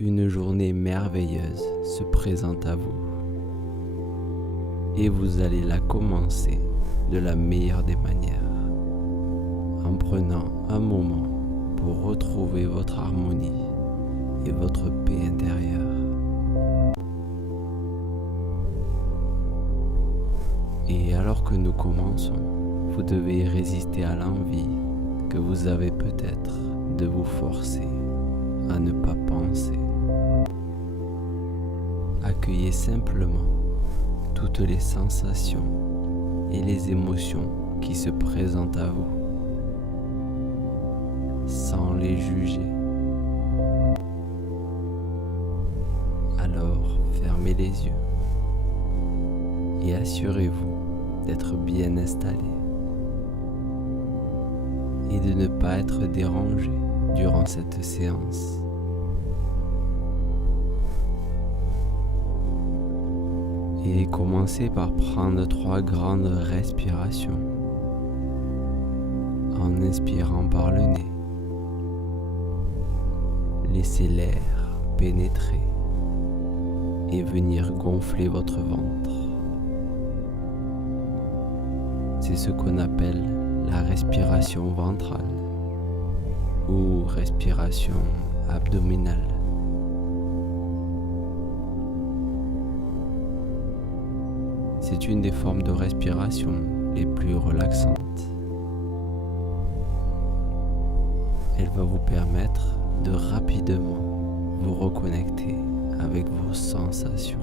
Une journée merveilleuse se présente à vous et vous allez la commencer de la meilleure des manières, en prenant un moment pour retrouver votre harmonie et votre paix intérieure. Et alors que nous commençons, vous devez résister à l'envie que vous avez peut-être de vous forcer à ne pas penser. Accueillez simplement toutes les sensations et les émotions qui se présentent à vous, sans les juger. Alors, fermez les yeux et assurez-vous d'être bien installé et de ne pas être dérangé durant cette séance. Et commencez par prendre 3 grandes respirations en inspirant par le nez. Laissez l'air pénétrer et venir gonfler votre ventre. C'est ce qu'on appelle la respiration ventrale ou respiration abdominale. C'est une des formes de respiration les plus relaxantes. Elle va vous permettre de rapidement vous reconnecter avec vos sensations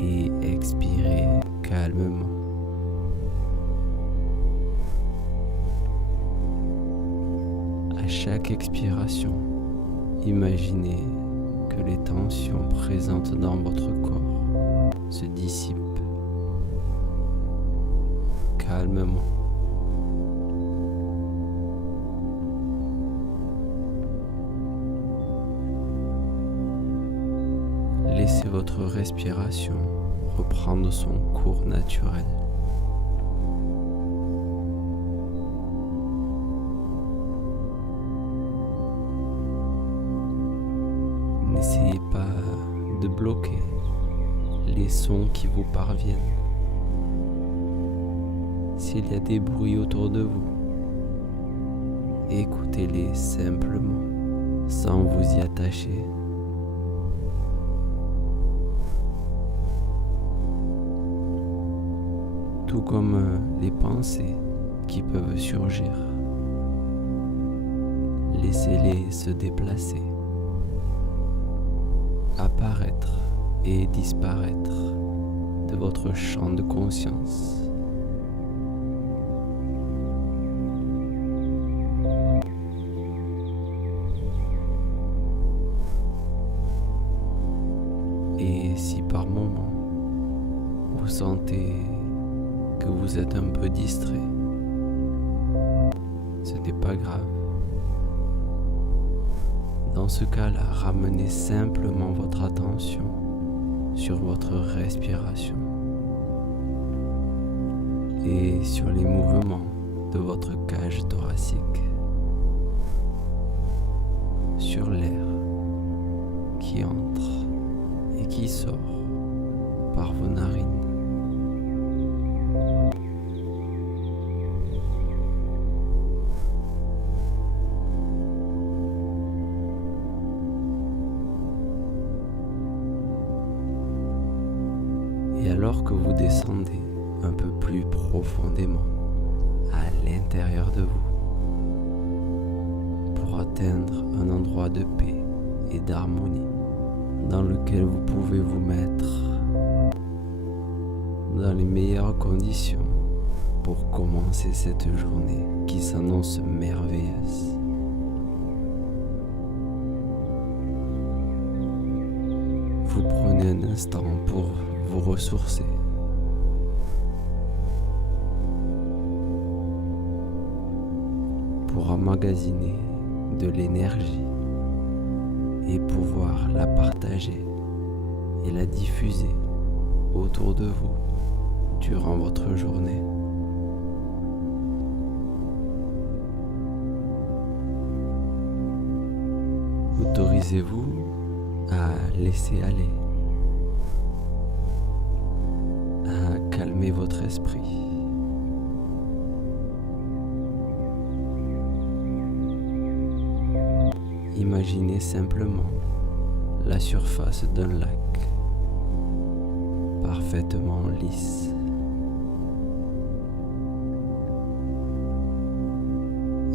et expirer calmement. À chaque expiration, imaginez que les tensions présentes dans votre corps se dissipent calmement. Laissez votre respiration reprendre son cours naturel. N'essayez pas de bloquer les sons qui vous parviennent. S'il y a des bruits autour de vous, écoutez-les simplement, sans vous y attacher. Tout comme les pensées qui peuvent surgir. Laissez-les se déplacer, apparaître et disparaître de votre champ de conscience. Et si par moment vous sentez que vous êtes un peu distrait, ce n'est pas grave. Dans ce cas-là, ramenez simplement votre attention sur votre respiration et sur les mouvements de votre cage thoracique, sur l'air qui entre et qui sort par vos narines. Et alors que vous descendez un peu plus profondément à l'intérieur de vous pour atteindre un endroit de paix et d'harmonie dans lequel vous pouvez vous mettre dans les meilleures conditions pour commencer cette journée qui s'annonce merveilleuse. Vous prenez un instant pour vous ressourcer. Pour emmagasiner de l'énergie et pouvoir la partager et la diffuser autour de vous durant votre journée. Autorisez-vous à laisser aller, à calmer votre esprit. Imaginez simplement la surface d'un lac parfaitement lisse.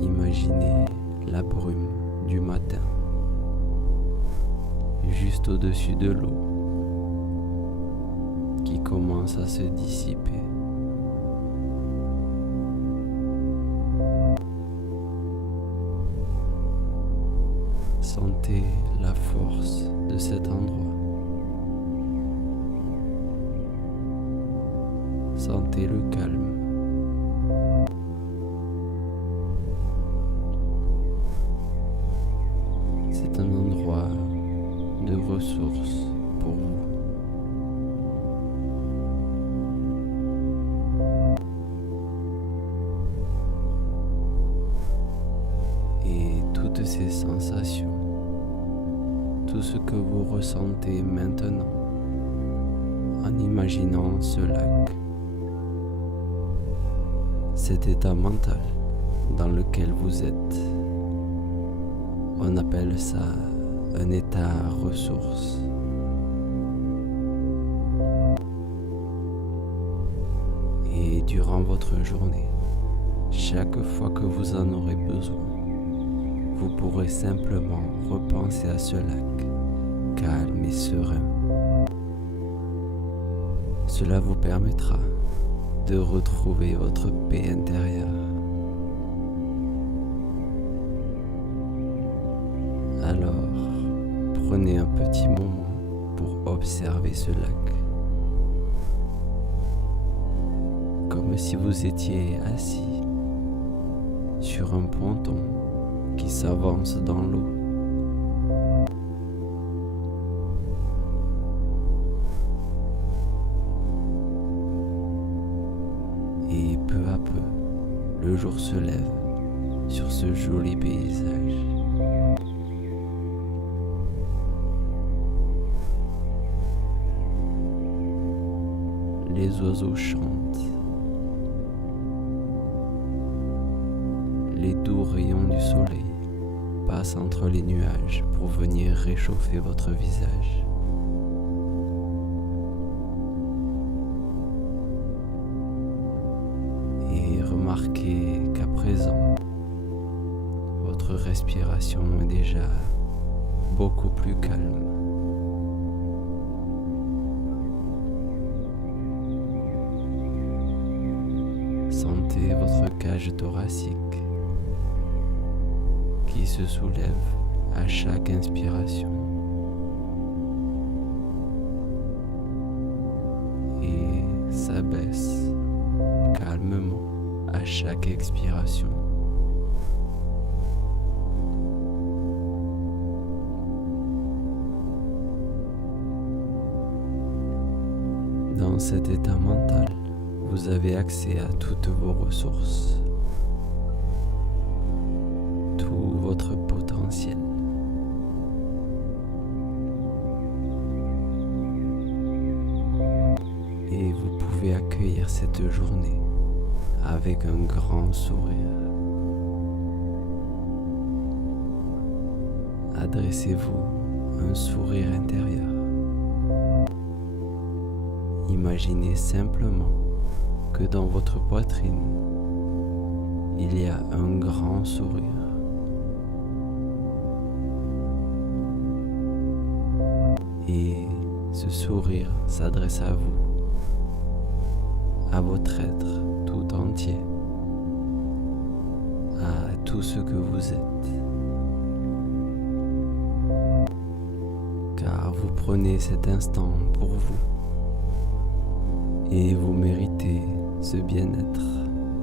Imaginez la brume du matin juste au-dessus de l'eau qui commence à se dissiper. Sentez la force de cet endroit. Sentez le calme. C'est un endroit de ressources pour vous. Et toutes ces sensations, tout ce que vous ressentez maintenant en imaginant ce lac, cet état mental dans lequel vous êtes, on appelle ça un état ressource. Et durant votre journée, chaque fois que vous en aurez besoin, vous pourrez simplement repenser à ce lac, calme et serein. Cela vous permettra de retrouver votre paix intérieure. Alors, prenez un petit moment pour observer ce lac, comme si vous étiez assis sur un ponton qui s'avance dans l'eau. Et peu à peu, le jour se lève sur ce joli paysage. Les oiseaux chantent. Les doux rayons du soleil passent entre les nuages pour venir réchauffer votre visage. Et remarquez qu'à présent, votre respiration est déjà beaucoup plus calme. Sentez votre cage thoracique qui se soulève à chaque inspiration et s'abaisse calmement à chaque expiration. Dans cet état mental, vous avez accès à toutes vos ressources, tout votre potentiel. Et vous pouvez accueillir cette journée avec un grand sourire. Adressez-vous un sourire intérieur. Imaginez simplement que dans votre poitrine, il y a un grand sourire. Et ce sourire s'adresse à vous, à votre être tout entier, à tout ce que vous êtes. Car vous prenez cet instant pour vous. Et vous méritez ce bien-être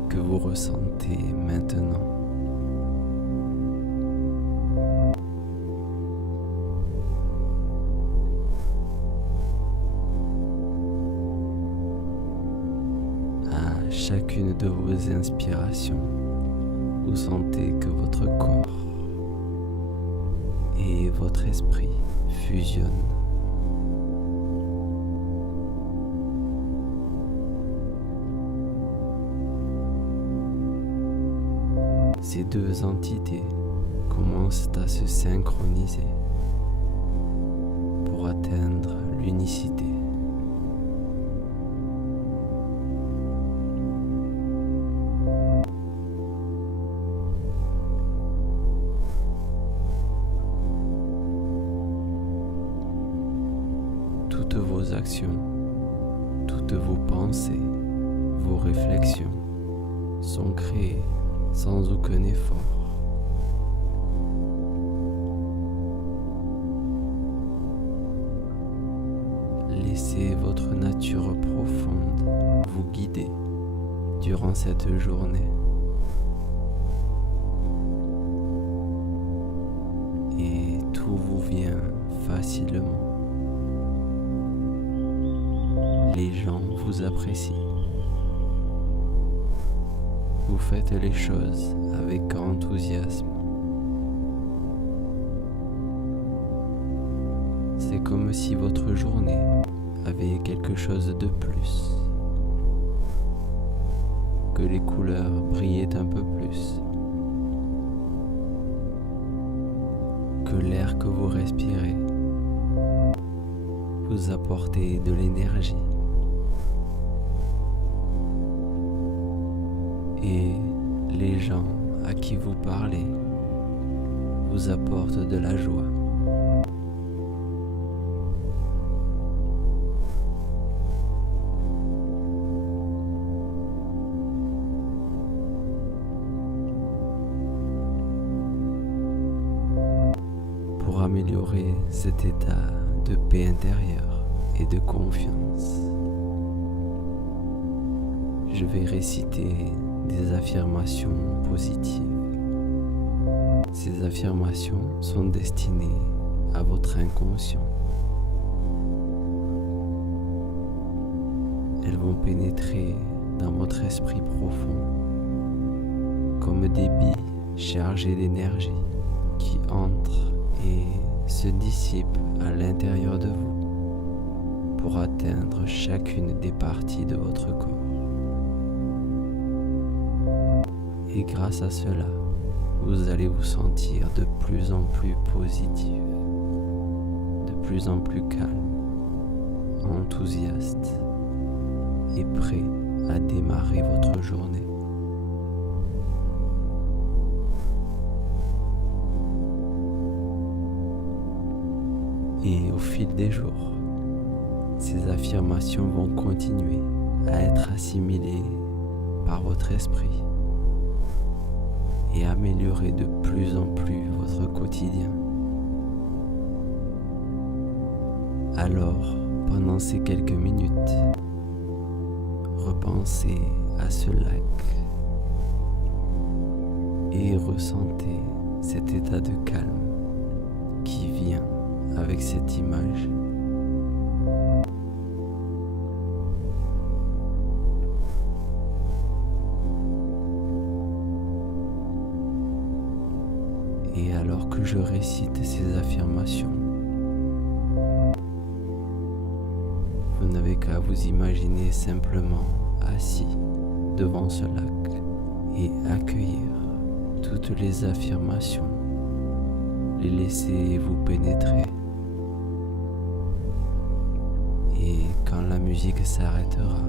que vous ressentez maintenant. À chacune de vos inspirations, vous sentez que votre corps et votre esprit fusionnent. Ces deux entités commencent à se synchroniser pour atteindre l'unicité. Toutes vos actions, toutes vos pensées, vos réflexions sont créées sans aucun effort. Laissez votre nature profonde vous guider durant cette journée. Et tout vous vient facilement. Les gens vous apprécient. Vous faites les choses avec enthousiasme. C'est comme si votre journée avait quelque chose de plus, que les couleurs brillaient un peu plus, que l'air que vous respirez vous apportait de l'énergie. Et les gens à qui vous parlez vous apportent de la joie. Pour améliorer cet état de paix intérieure et de confiance, je vais réciter des affirmations positives. Ces affirmations sont destinées à votre inconscient. Elles vont pénétrer dans votre esprit profond comme des billes chargées d'énergie qui entrent et se dissipent à l'intérieur de vous pour atteindre chacune des parties de votre corps. Et grâce à cela, vous allez vous sentir de plus en plus positif, de plus en plus calme, enthousiaste et prêt à démarrer votre journée. Et au fil des jours, ces affirmations vont continuer à être assimilées par votre esprit et améliorer de plus en plus votre quotidien. Alors, pendant ces quelques minutes, repensez à ce lac et ressentez cet état de calme qui vient avec cette image. Et alors que je récite ces affirmations, vous n'avez qu'à vous imaginer simplement assis devant ce lac et accueillir toutes les affirmations, les laisser vous pénétrer. Et quand la musique s'arrêtera,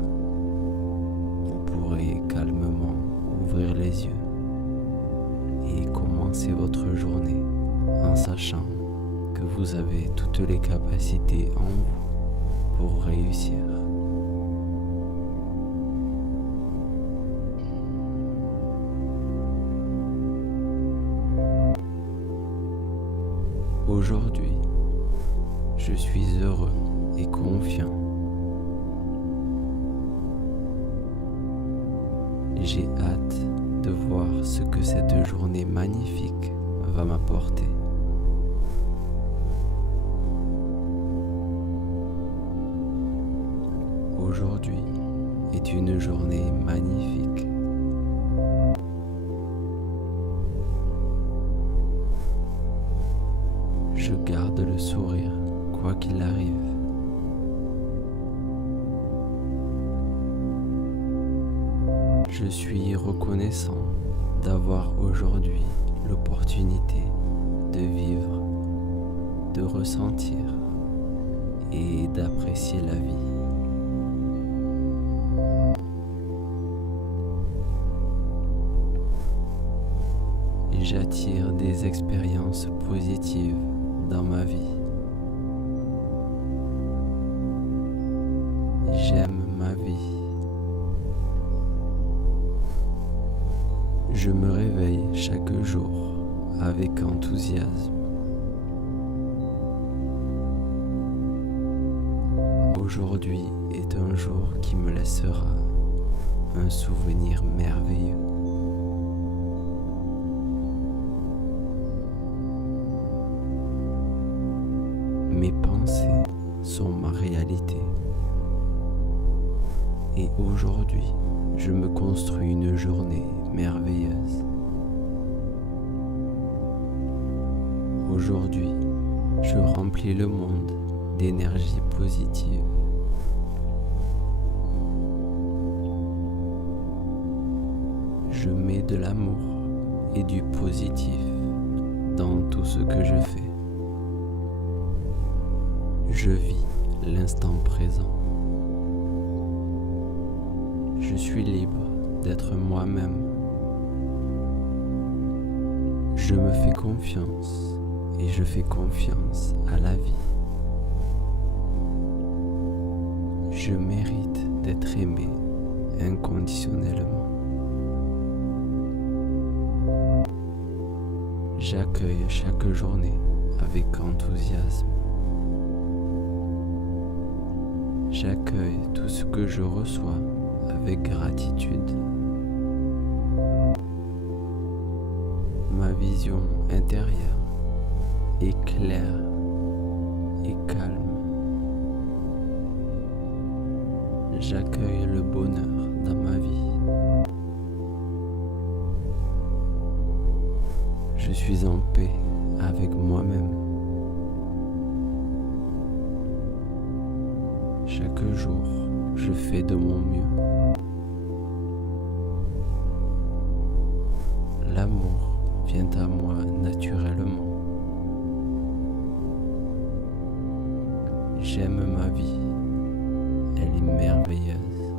vous pourrez calmement ouvrir les yeux et commencer votre journée en sachant que vous avez toutes les capacités en vous pour réussir. Aujourd'hui, je suis heureux et confiant. J'ai hâte de voir ce que cette journée magnifique va m'apporter. Aujourd'hui est une journée magnifique. qu'il arrive. Je suis reconnaissant d'avoir aujourd'hui l'opportunité de vivre, de ressentir et d'apprécier la vie. J'attire des expériences positives dans ma vie. J'aime ma vie. Je me réveille chaque jour avec enthousiasme. Aujourd'hui est un jour qui me laissera un souvenir merveilleux. Mes pensées sont ma réalité. Et aujourd'hui, je me construis une journée merveilleuse. Aujourd'hui, je remplis le monde d'énergie positive. Je mets de l'amour et du positif dans tout ce que je fais. Je vis l'instant présent. Je suis libre d'être moi-même. Je me fais confiance et je fais confiance à la vie. Je mérite d'être aimé inconditionnellement. J'accueille chaque journée avec enthousiasme. J'accueille tout ce que je reçois avec gratitude. Ma vision intérieure est claire et calme. J'accueille le bonheur dans ma vie. Je suis en paix avec moi-même. Chaque jour, je fais de mon mieux. L'amour vient à moi naturellement. J'aime ma vie. Elle est merveilleuse.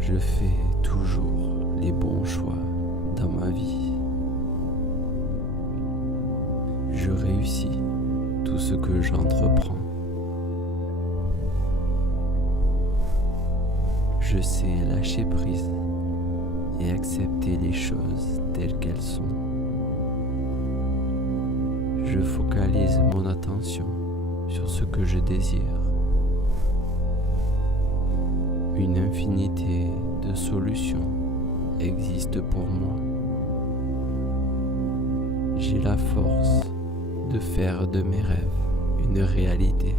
Je fais toujours les bons choix dans ma vie. Je réussis tout ce que j'entreprends. Je sais lâcher prise et accepter les choses telles qu'elles sont. Je focalise mon attention sur ce que je désire. Une infinité de solutions existent pour moi. J'ai la force de faire de mes rêves une réalité.